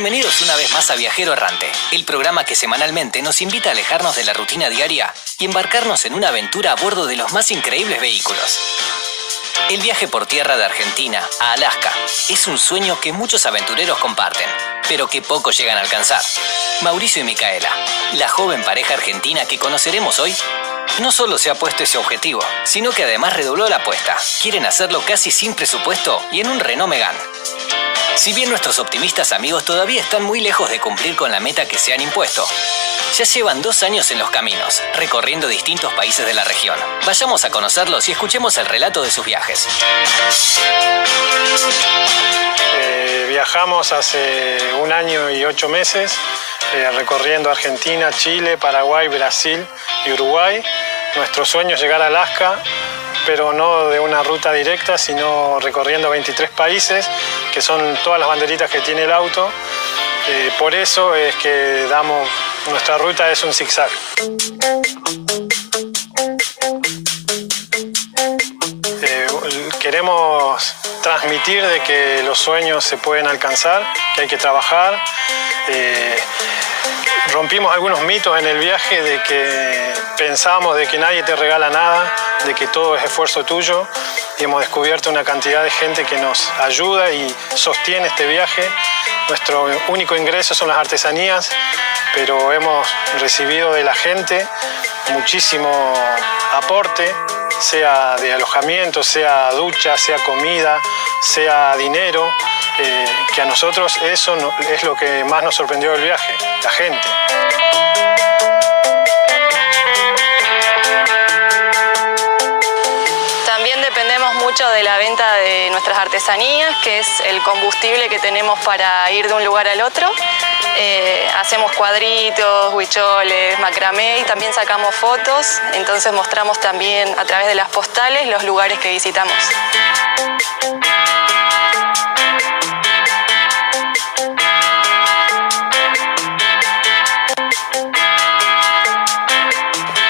Bienvenidos una vez más a Viajero Errante, el programa que semanalmente nos invita a alejarnos de la rutina diaria y embarcarnos en una aventura a bordo de los más increíbles vehículos. El viaje por tierra de Argentina a Alaska es un sueño que muchos aventureros comparten, pero que pocos llegan a alcanzar. Mauricio y Micaela, la joven pareja argentina que conoceremos hoy, no solo se ha puesto ese objetivo, sino que además redobló la apuesta. Quieren hacerlo casi sin presupuesto y en un Renault Megane. Si bien nuestros optimistas amigos todavía están muy lejos de cumplir con la meta que se han impuesto, ya llevan 2 años en los caminos, recorriendo distintos países de la región. Vayamos a conocerlos y escuchemos el relato de sus viajes. Viajamos hace 1 año y 8 meses, recorriendo Argentina, Chile, Paraguay, Brasil y Uruguay. Nuestro sueño es llegar a Alaska, pero no de una ruta directa, sino recorriendo 23 países, que son todas las banderitas que tiene el auto. Por eso es que nuestra ruta es un zigzag. Queremos transmitir de que los sueños se pueden alcanzar, que hay que trabajar. Rompimos algunos mitos en el viaje de que pensábamos de que nadie te regala nada, de que todo es esfuerzo tuyo, y hemos descubierto una cantidad de gente que nos ayuda y sostiene este viaje. Nuestro único ingreso son las artesanías, pero hemos recibido de la gente muchísimo aporte, sea de alojamiento, sea ducha, sea comida, sea dinero, que a nosotros eso es lo que más nos sorprendió del viaje, la gente. También dependemos mucho de la venta de nuestras artesanías, que es el combustible que tenemos para ir de un lugar al otro. Hacemos cuadritos, huicholes, macramé y también sacamos fotos, entonces mostramos también a través de las postales los lugares que visitamos.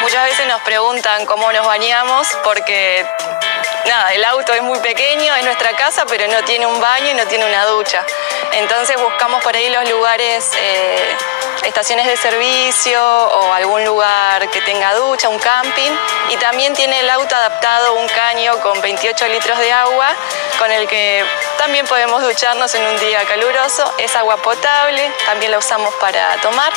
Muchas veces nos preguntan cómo nos bañamos porque el auto es muy pequeño, es nuestra casa, pero no tiene un baño y no tiene una ducha. Entonces buscamos por ahí los lugares, estaciones de servicio o algún lugar que tenga ducha, un camping. Y también tiene el auto adaptado un caño con 28 litros de agua, con el que también podemos ducharnos en un día caluroso. Es agua potable, también la usamos para tomar.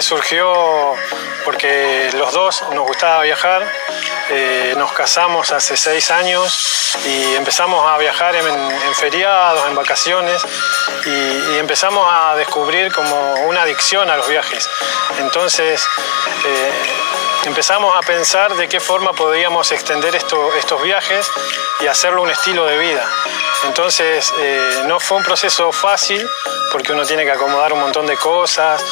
Surgió porque los dos nos gustaba viajar. Nos casamos hace 6 años y empezamos a viajar en feriados, en vacaciones, y empezamos a descubrir como una adicción a los viajes. Entonces empezamos a pensar de qué forma podíamos extender estos viajes y hacerlo un estilo de vida. Entonces no fue un proceso fácil porque uno tiene que acomodar un montón de cosas,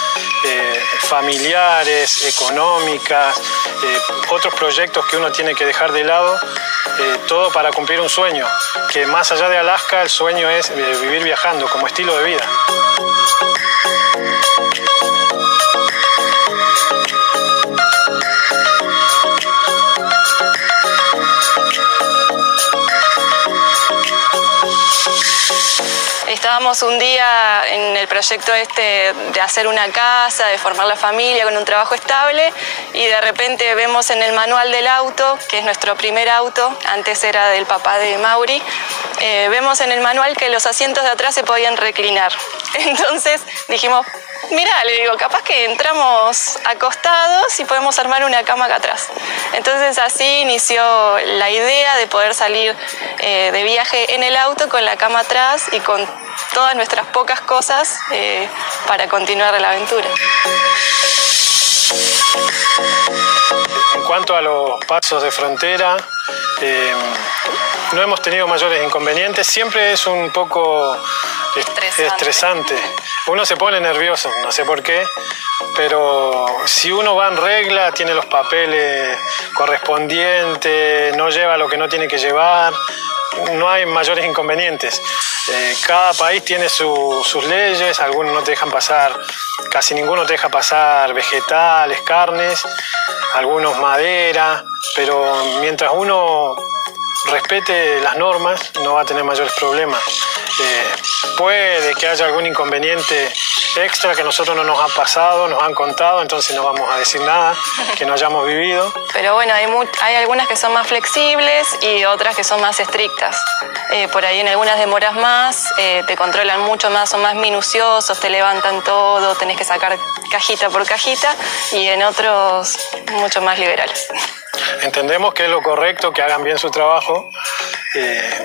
familiares, económicas, otros proyectos que uno tiene que dejar de lado, todo para cumplir un sueño, que más allá de Alaska el sueño es vivir viajando como estilo de vida. Estábamos un día en el proyecto de hacer una casa, de formar la familia con un trabajo estable, y de repente vemos en el manual del auto, que es nuestro primer auto, antes era del papá de Mauri, vemos en el manual que los asientos de atrás se podían reclinar. Entonces dijimos, mirá, le digo, capaz que entramos acostados y podemos armar una cama acá atrás. Entonces así inició la idea de poder salir de viaje en el auto con la cama atrás y con todas nuestras pocas cosas para continuar la aventura. En cuanto a los pasos de frontera, no hemos tenido mayores inconvenientes. Siempre es un poco estresante. Uno se pone nervioso, no sé por qué, pero si uno va en regla, tiene los papeles correspondientes, no lleva lo que no tiene que llevar, no hay mayores inconvenientes. Cada país tiene sus leyes, algunos no te dejan pasar, casi ninguno te deja pasar vegetales, carnes, algunos madera, pero mientras uno respete las normas no va a tener mayores problemas. Puede que haya algún inconveniente extra que nosotros no nos ha pasado, nos han contado, entonces no vamos a decir nada que no hayamos vivido. Pero bueno, hay algunas que son más flexibles y otras que son más estrictas. Por ahí en algunas demoras más, te controlan mucho más, son más minuciosos, te levantan todo, tenés que sacar cajita por cajita, y en otros mucho más liberales. Entendemos que es lo correcto, que hagan bien su trabajo.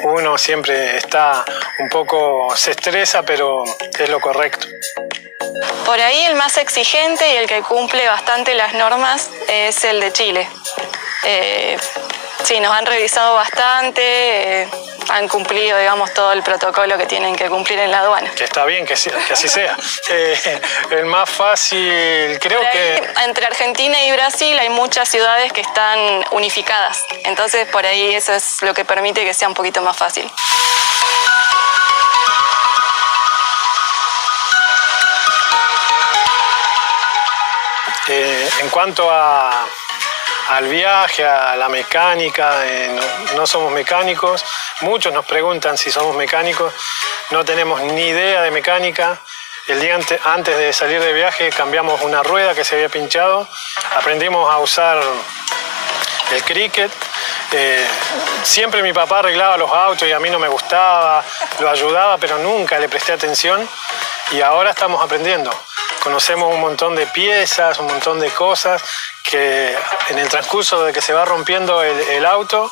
Uno siempre está un poco, se estresa, pero es lo correcto. Por ahí el más exigente y el que cumple bastante las normas es el de Chile. Sí, nos han revisado bastante, han cumplido, digamos, todo el protocolo que tienen que cumplir en la aduana. Que está bien, que así sea. El más fácil, creo que... Entre Argentina y Brasil hay muchas ciudades que están unificadas, entonces por ahí eso es lo que permite que sea un poquito más fácil. En cuanto al viaje, a la mecánica, no somos mecánicos. Muchos nos preguntan si somos mecánicos. No tenemos ni idea de mecánica. El día antes de salir de viaje cambiamos una rueda que se había pinchado. Aprendimos a usar el cricket. Siempre mi papá arreglaba los autos y a mí no me gustaba, lo ayudaba, pero nunca le presté atención. Y ahora estamos aprendiendo. Conocemos un montón de piezas, un montón de cosas que en el transcurso de que se va rompiendo el auto,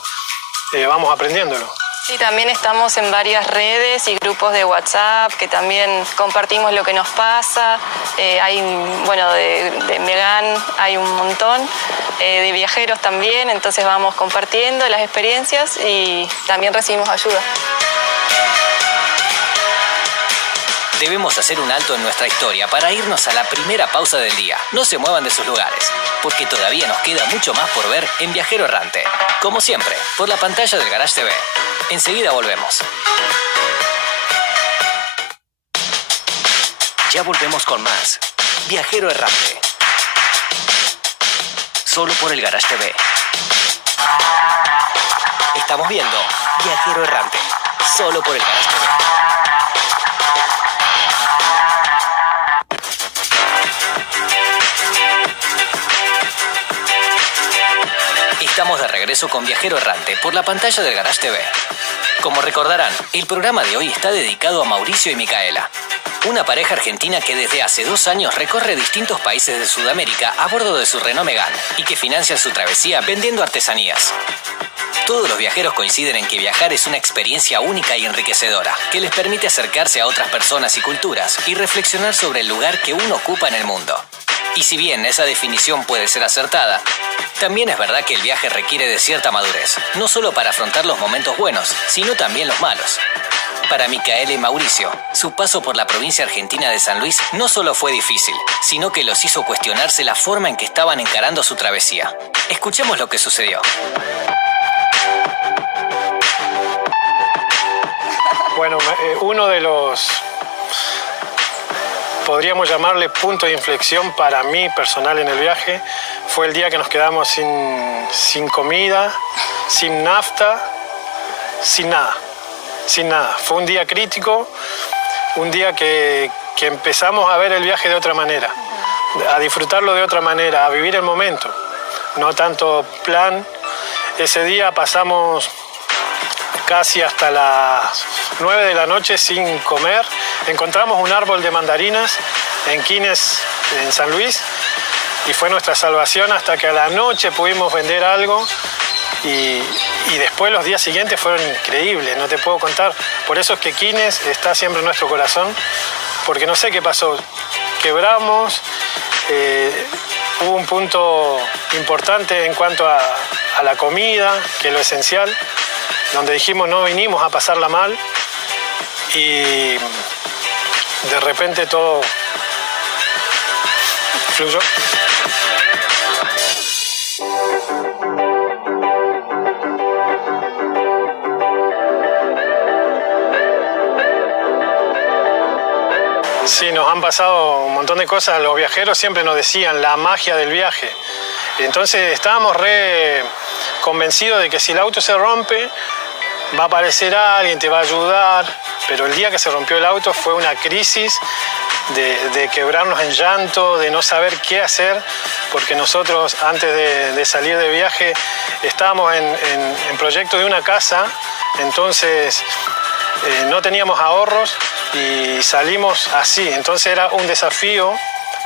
vamos aprendiéndolo. Sí, también estamos en varias redes y grupos de WhatsApp que también compartimos lo que nos pasa. Hay, bueno, de Megán hay un montón, de viajeros también, entonces vamos compartiendo las experiencias y también recibimos ayuda. Debemos hacer un alto en nuestra historia para irnos a la primera pausa del día. No se muevan de sus lugares, porque todavía nos queda mucho más por ver en Viajero Errante. Como siempre, por la pantalla del Garage TV. Enseguida volvemos. Ya volvemos con más Viajero Errante. Solo por el Garage TV. Estamos viendo Viajero Errante. Solo por el Garage TV. Estamos de regreso con Viajero Errante por la pantalla del Garage TV. Como recordarán, el programa de hoy está dedicado a Mauricio y Micaela, una pareja argentina que desde hace 2 años recorre distintos países de Sudamérica a bordo de su Renault Megane y que financia su travesía vendiendo artesanías. Todos los viajeros coinciden en que viajar es una experiencia única y enriquecedora, que les permite acercarse a otras personas y culturas y reflexionar sobre el lugar que uno ocupa en el mundo. Y si bien esa definición puede ser acertada, también es verdad que el viaje requiere de cierta madurez, no solo para afrontar los momentos buenos, sino también los malos. Para Micaela y Mauricio, su paso por la provincia argentina de San Luis no solo fue difícil, sino que los hizo cuestionarse la forma en que estaban encarando su travesía. Escuchemos lo que sucedió. Bueno, uno de los, podríamos llamarle punto de inflexión para mí personal en el viaje, fue el día que nos quedamos sin comida, sin nafta, sin nada. Fue un día crítico, un día que empezamos a ver el viaje de otra manera, a disfrutarlo de otra manera, a vivir el momento, no tanto plan. Ese día pasamos casi hasta las 9 de la noche sin comer. Encontramos un árbol de mandarinas en Quines, en San Luis, y fue nuestra salvación hasta que a la noche pudimos vender algo y después los días siguientes fueron increíbles, no te puedo contar. Por eso es que Quines está siempre en nuestro corazón, porque no sé qué pasó. Quebramos, hubo un punto importante en cuanto a la comida, que es lo esencial, donde dijimos no vinimos a pasarla mal y de repente todo fluyó. Sí, nos han pasado un montón de cosas. Los viajeros siempre nos decían la magia del viaje. Entonces estábamos re convencidos de que si el auto se rompe, va a aparecer alguien, te va a ayudar. Pero el día que se rompió el auto fue una crisis de quebrarnos en llanto, de no saber qué hacer, porque nosotros antes de salir de viaje estábamos en proyecto de una casa, entonces no teníamos ahorros y salimos así. Entonces era un desafío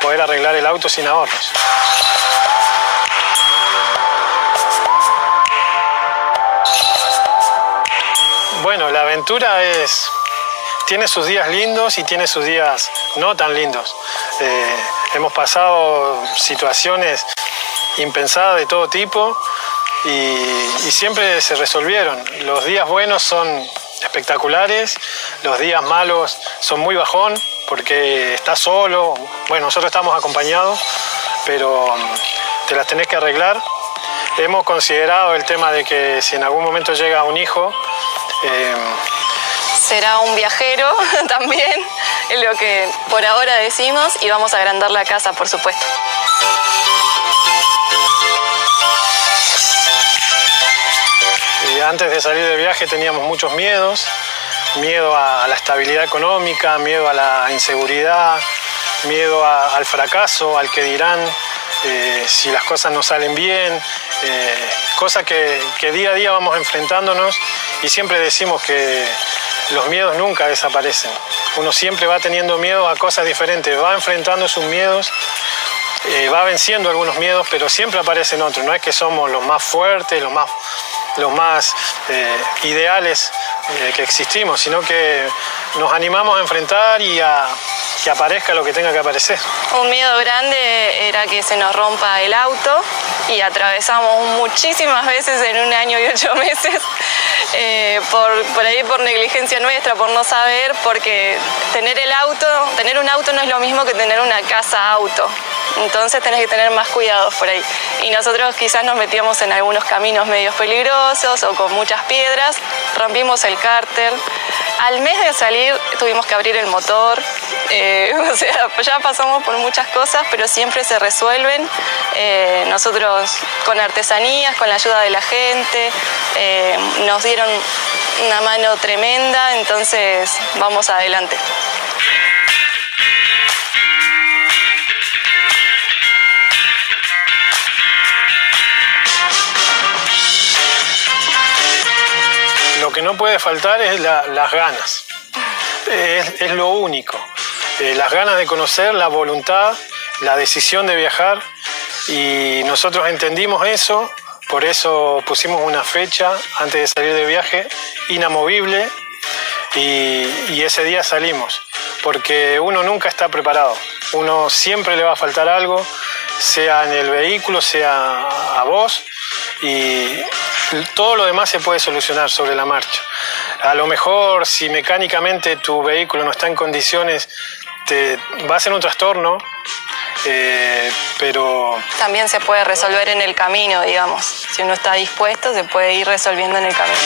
poder arreglar el auto sin ahorros. Bueno, la aventura tiene sus días lindos y tiene sus días no tan lindos. Hemos pasado situaciones impensadas de todo tipo y siempre se resolvieron. Los días buenos son espectaculares, los días malos son muy bajón porque estás solo. Bueno, nosotros estamos acompañados, pero te las tenés que arreglar. Hemos considerado el tema de que si en algún momento llega un hijo, será un viajero también, es lo que por ahora decimos, y vamos a agrandar la casa, por supuesto. Antes de salir de viaje teníamos muchos miedos, miedo a la estabilidad económica, miedo a la inseguridad, miedo al fracaso, al que dirán, si las cosas no salen bien, cosas que día a día vamos enfrentándonos, y siempre decimos que los miedos nunca desaparecen. Uno siempre va teniendo miedo a cosas diferentes, va enfrentando sus miedos, va venciendo algunos miedos, pero siempre aparecen otros. No es que somos los más fuertes, los más ideales que existimos, sino que nos animamos a enfrentar y a que aparezca lo que tenga que aparecer. Un miedo grande era que se nos rompa el auto, y atravesamos muchísimas veces en 1 año y 8 meses por ahí por negligencia nuestra, por no saber, porque tener un auto no es lo mismo que tener una casa auto. Entonces tenés que tener más cuidados por ahí. Y nosotros quizás nos metíamos en algunos caminos medios peligrosos o con muchas piedras, rompimos el cárter. Al mes de salir tuvimos que abrir el motor. O sea, ya pasamos por muchas cosas, pero siempre se resuelven. Nosotros con artesanías, con la ayuda de la gente, nos dieron una mano tremenda, entonces vamos adelante. Lo que no puede faltar es las ganas, es lo único. Las ganas de conocer, la voluntad, la decisión de viajar, y nosotros entendimos eso, por eso pusimos una fecha antes de salir de viaje inamovible, y ese día salimos, porque uno nunca está preparado, uno siempre le va a faltar algo, sea en el vehículo, sea a vos, y todo lo demás se puede solucionar sobre la marcha. A lo mejor si mecánicamente tu vehículo no está en condiciones, te va a ser un trastorno, pero también se puede resolver en el camino, digamos. Si uno está dispuesto, se puede ir resolviendo en el camino.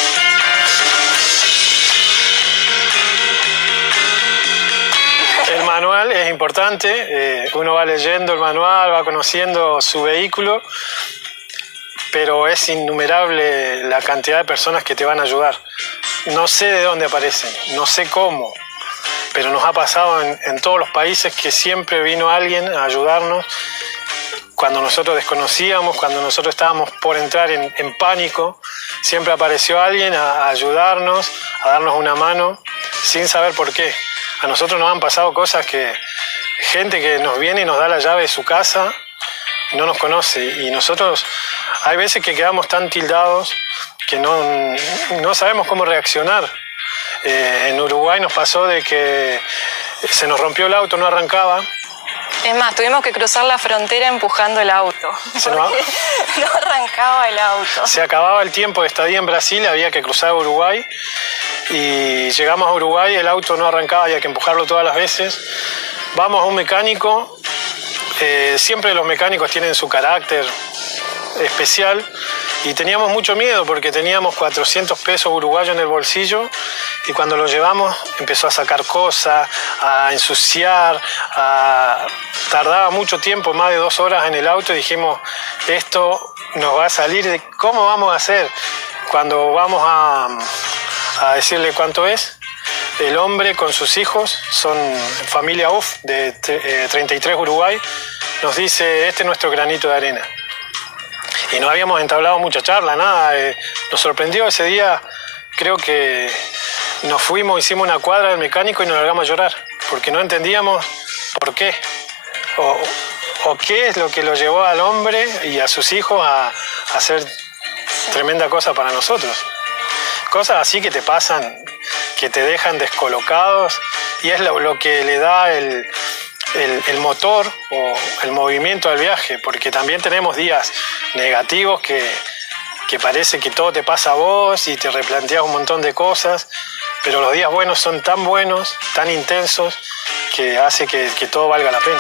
El manual es importante, uno va leyendo el manual, va conociendo su vehículo, pero es innumerable la cantidad de personas que te van a ayudar. No sé de dónde aparecen, no sé cómo, pero nos ha pasado en todos los países que siempre vino alguien a ayudarnos. Cuando nosotros desconocíamos, cuando nosotros estábamos por entrar en pánico, siempre apareció alguien a ayudarnos, a darnos una mano, sin saber por qué. A nosotros nos han pasado cosas que gente que nos viene y nos da la llave de su casa, no nos conoce, y nosotros hay veces que quedamos tan tildados que no sabemos cómo reaccionar. En Uruguay nos pasó de que se nos rompió el auto, no arrancaba. Es más, tuvimos que cruzar la frontera empujando el auto. No arrancaba el auto. Se acababa el tiempo de estadía en Brasil, había que cruzar a Uruguay. Y llegamos a Uruguay, el auto no arrancaba, había que empujarlo todas las veces. Vamos a un mecánico. Siempre los mecánicos tienen su carácter especial. Y teníamos mucho miedo porque teníamos 400 pesos uruguayos en el bolsillo y cuando lo llevamos empezó a sacar cosas, a ensuciar, tardaba mucho tiempo, más de 2 horas en el auto, y dijimos, esto nos va a salir, ¿cómo vamos a hacer? Cuando vamos a decirle cuánto es, el hombre con sus hijos, son familia UF de 33 Uruguay, nos dice, este es nuestro granito de arena. Y no habíamos entablado mucha charla, nada. Nos sorprendió ese día, creo que nos fuimos, hicimos una cuadra del mecánico y nos largamos a llorar, porque no entendíamos por qué, o qué es lo que lo llevó al hombre y a sus hijos a hacer tremenda cosa para nosotros. Cosas así que te pasan, que te dejan descolocados, y es lo que le da el motor o el movimiento al viaje, porque también tenemos días negativos que parece que todo te pasa a vos y te replanteas un montón de cosas, pero los días buenos son tan buenos, tan intensos, que hace que todo valga la pena.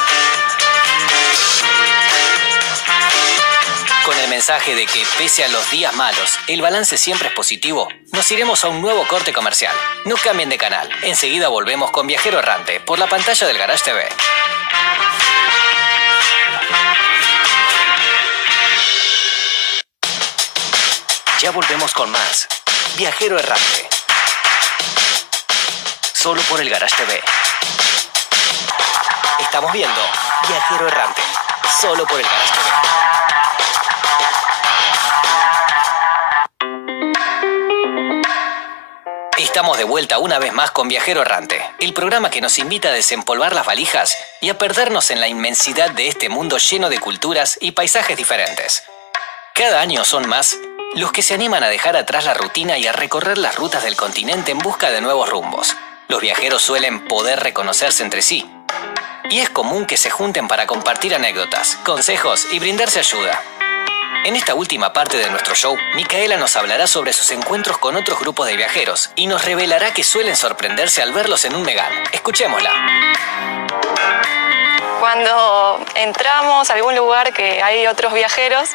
Con el mensaje de que, pese a los días malos, el balance siempre es positivo, nos iremos a un nuevo corte comercial. No cambien de canal. Enseguida volvemos con Viajero Errante por la pantalla del Garage TV. Ya volvemos con más Viajero Errante. Solo por el Garage TV. Estamos viendo Viajero Errante. Solo por el Garage TV. Estamos de vuelta una vez más con Viajero Errante, el programa que nos invita a desempolvar las valijas y a perdernos en la inmensidad de este mundo lleno de culturas y paisajes diferentes. Cada año son más los que se animan a dejar atrás la rutina y a recorrer las rutas del continente en busca de nuevos rumbos. Los viajeros suelen poder reconocerse entre sí, y es común que se junten para compartir anécdotas, consejos y brindarse ayuda. En esta última parte de nuestro show, Micaela nos hablará sobre sus encuentros con otros grupos de viajeros y nos revelará que suelen sorprenderse al verlos en un Megane. Escuchémosla. Cuando entramos a algún lugar que hay otros viajeros,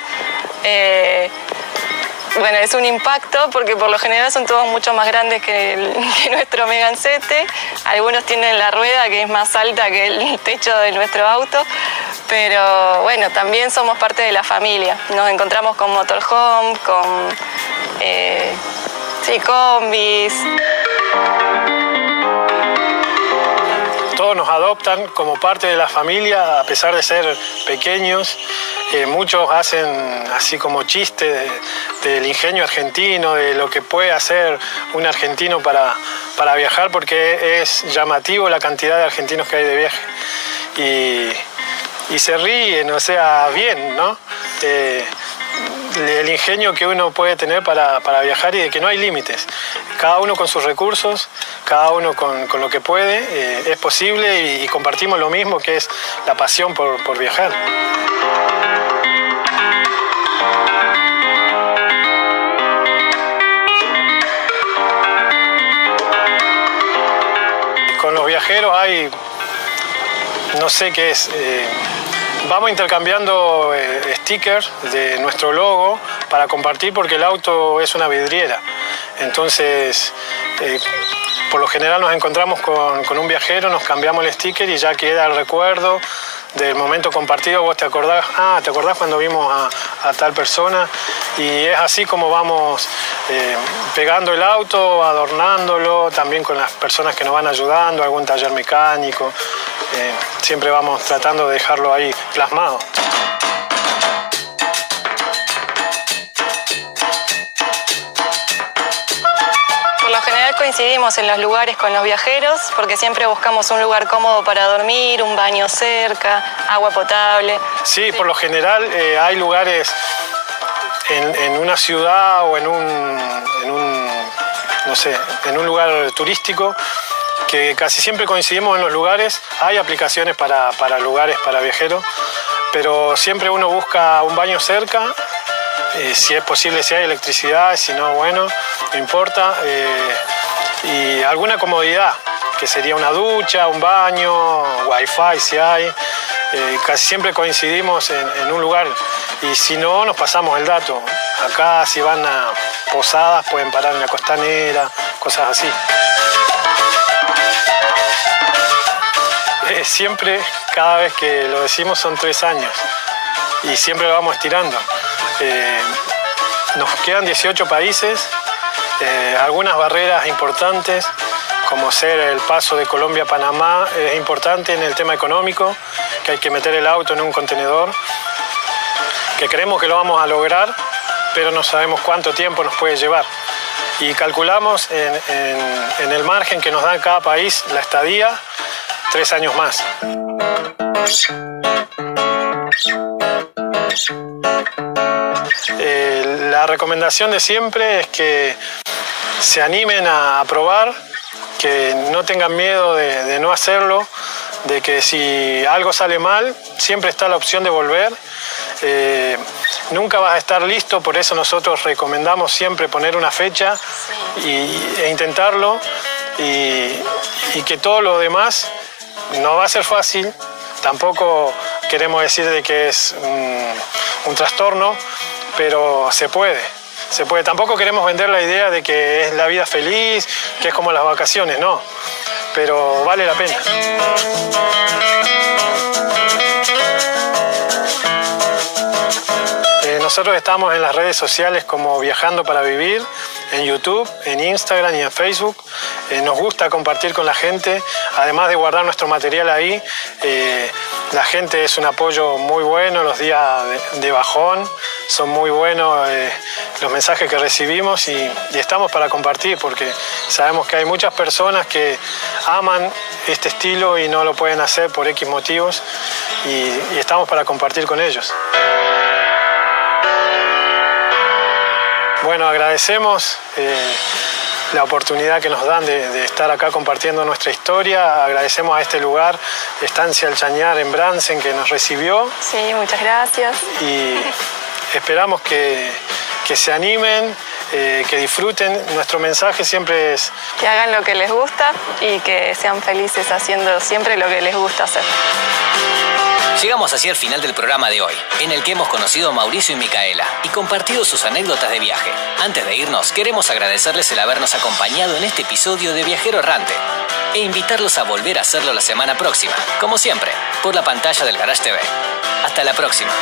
bueno, es un impacto porque por lo general son todos mucho más grandes que nuestro Megancete. Algunos tienen la rueda que es más alta que el techo de nuestro auto. Pero bueno, también somos parte de la familia. Nos encontramos con motorhome, con combis. Todos nos adoptan como parte de la familia, a pesar de ser pequeños. Muchos hacen así como chiste del ingenio argentino, de lo que puede hacer un argentino para viajar, porque es llamativo la cantidad de argentinos que hay de viaje. Y se ríen, o sea, bien, ¿no? El ingenio que uno puede tener para viajar y de que no hay límites. Cada uno con sus recursos, cada uno con lo que puede, es posible, y compartimos lo mismo, que es la pasión por viajar. Con los viajeros hay, no sé qué es, vamos intercambiando stickers de nuestro logo para compartir, porque el auto es una vidriera. Entonces, por lo general nos encontramos con un viajero, nos cambiamos el sticker y ya queda el recuerdo del momento compartido. Vos te acordás, ¿te acordás cuando vimos a tal persona? Y es así como vamos pegando el auto, adornándolo, también con las personas que nos van ayudando, algún taller mecánico. Siempre vamos tratando de dejarlo ahí plasmado. Por lo general coincidimos en los lugares con los viajeros porque siempre buscamos un lugar cómodo para dormir, un baño cerca, agua potable. Sí, por lo general hay lugares en una ciudad o en un lugar turístico que casi siempre coincidimos en los lugares. Hay aplicaciones para lugares para viajeros, pero siempre uno busca un baño cerca, si es posible, si hay electricidad, si no, bueno, no importa, y alguna comodidad, que sería una ducha, un baño, wifi si hay. Casi siempre coincidimos en un lugar, y si no, nos pasamos el dato. Acá, si van a Posadas, pueden parar en la Costanera, cosas así. que siempre, cada vez que lo decimos, son 3 años y siempre lo vamos estirando. Nos quedan 18 países, algunas barreras importantes, como ser el paso de Colombia a Panamá, es importante en el tema económico, que hay que meter el auto en un contenedor, que creemos que lo vamos a lograr, pero no sabemos cuánto tiempo nos puede llevar. Y calculamos en el margen que nos da cada país la estadía, 3 años más. La recomendación de siempre es que se animen a probar, que no tengan miedo de no hacerlo, de que si algo sale mal, siempre está la opción de volver. Nunca vas a estar listo, por eso nosotros recomendamos siempre poner una fecha e intentarlo, y que todo lo demás no va a ser fácil. Tampoco queremos decir de que es un trastorno, pero se puede. Tampoco queremos vender la idea de que es la vida feliz, que es como las vacaciones, no. Pero vale la pena. Nosotros estamos en las redes sociales como Viajando para Vivir, en YouTube, en Instagram y en Facebook. Nos gusta compartir con la gente, además de guardar nuestro material ahí. La gente es un apoyo muy bueno, los días de bajón son muy buenos los mensajes que recibimos, y estamos para compartir, porque sabemos que hay muchas personas que aman este estilo y no lo pueden hacer por X motivos, y estamos para compartir con ellos. Bueno, agradecemos la oportunidad que nos dan de estar acá compartiendo nuestra historia. Agradecemos a este lugar, Estancia El Chañar en Brandsen, que nos recibió. Sí, muchas gracias. Y esperamos que se animen, que disfruten. Nuestro mensaje siempre es que hagan lo que les gusta y que sean felices haciendo siempre lo que les gusta hacer. Llegamos así al final del programa de hoy, en el que hemos conocido a Mauricio y Micaela y compartido sus anécdotas de viaje. Antes de irnos, queremos agradecerles el habernos acompañado en este episodio de Viajero Errante e invitarlos a volver a hacerlo la semana próxima, como siempre, por la pantalla del Garage TV. Hasta la próxima.